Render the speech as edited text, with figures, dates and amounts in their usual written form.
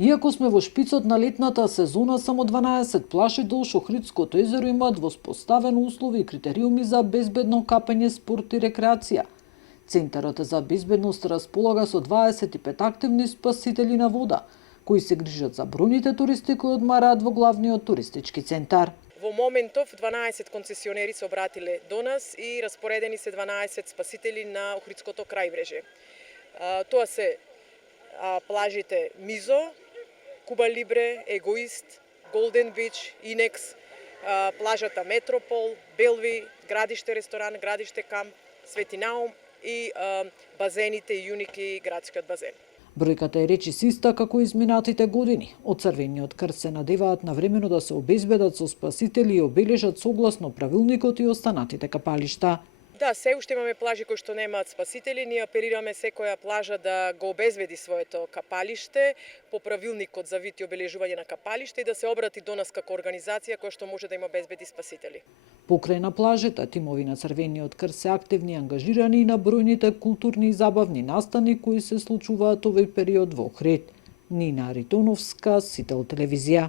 Иако сме во шпицот на летната сезона, само 12 плажи долж Охридското езеро имаат воспоставени услови и критериуми за безбедно капење, спорт и рекреација. Центарот за безбедност располага со 25 активни спасители на вода, кои се грижат за бројните туристи кои одмараат во главниот туристички центар. Во моментов 12 концесионери се обратиле до нас и распоредени се 12 спасители на Охридското крајбрежје. Тоа се плажите Мизо, Куба Либре, Егоист, Голден Бич, Инекс, плажата Метропол, Белви, Градиште ресторан, Градиште камп, Свети Наум и базените Юники градскиот базен. Бројката е речиси иста како изминатите години. Од Црвениот крст се надеваат навремено да се обезбедат со спасители и обележат согласно правилникот и останатите капалишта. Да, се уште имаме плажи кои што немаат спасители. Ние апелираме секоја плажа да го обезбеди своето капалиште по правилникот за вид и обележување на капалиште и да се обрати до нас како организација која што може да им обезбеди спасители. Покрај на плажата, тимови на Црвениот крст се активни и ангажирани на бројните културни и забавни настани кои се случуваат овој период во Охрид. Нина Аритоновска, Сител телевизија.